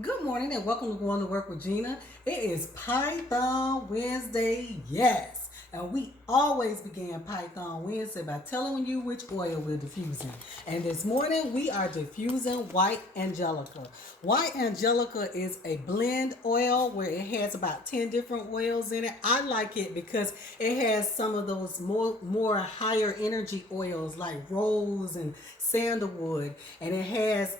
Good morning and welcome to Going to Work with Gena. It is Python Wednesday, yes. And we always begin Python Wednesday by telling you which oil we're diffusing. And this morning we are diffusing White Angelica. White Angelica is a blend oil where it has about 10 different oils in it. I like it because it has some of those more higher energy oils like rose and sandalwood. And it has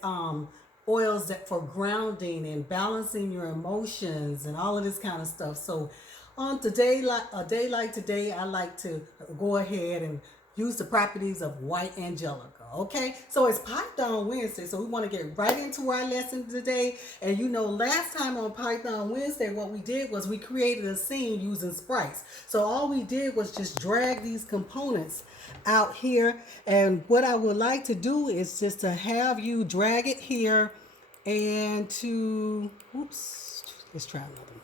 oils that for grounding and balancing your emotions and all of this kind of stuff. So on today, like a day like today, I like to go ahead and use the properties of White Angelica. Okay, so it's Python Wednesday, so we want to get right into our lesson today. And last time on Python Wednesday, what we did was we created a scene using sprites. So all we did was just drag these components out here. And what I would like to do is just to have you drag it here and let's try another one.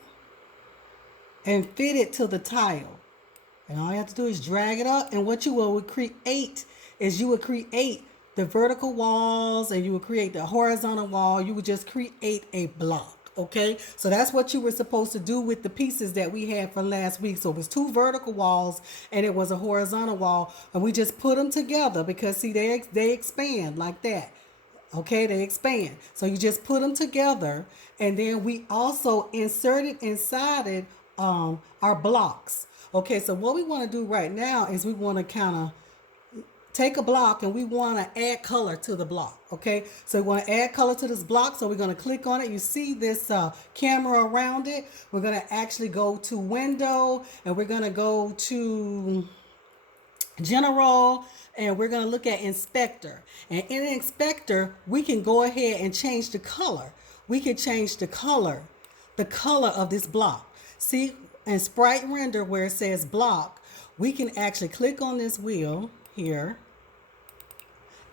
And fit it to the tile. And all you have to do is drag it up. And what you will create is you would create the vertical walls and you would create the horizontal wall. You would just create a block. Okay, so that's what you were supposed to do with the pieces that we had for last week. So it was two vertical walls and it was a horizontal wall, and we just put them together because see they expand like that. Okay, they expand. So you just put them together, and then we also inserted inside it our blocks. Okay, so what we want to do right now is we want to kind of take a block and we want to add color to the block. Okay, so we want to add color to this block, so we're going to click on it. You see this camera around it. We're going to actually go to window and we're going to go to general, and we're going to look at inspector. And in inspector we can go ahead and change the color. We can change the color of this block. See, in sprite render where it says block, we can actually click on this wheel here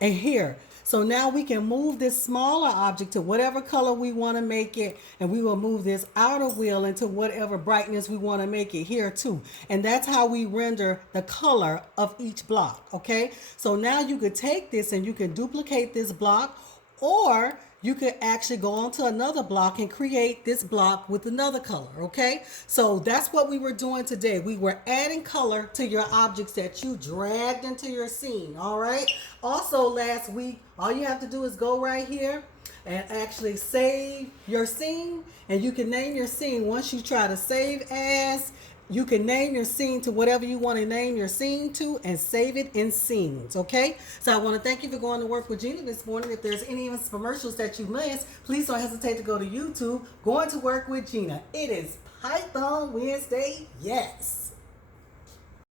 and here. So now we can move this smaller object to whatever color we want to make it, and we will move this outer wheel into whatever brightness we want to make it here too. And that's how we render the color of each block. Okay, so now you could take this and you can duplicate this block, or you could actually go on to another block and create this block with another color. Okay, so that's what we were doing today. We were adding color to your objects that you dragged into your scene. All right, also last week all you have to do is go right here and actually save your scene, and you can name your scene. Once you try to save as, you can name your scene to whatever you want to name your scene to and save it in scenes. Okay, so I want to thank you for going to work with Gena this morning. If there's any commercials that you missed, please don't hesitate to go to YouTube. Going to work with Gena. It is Python Wednesday, yes.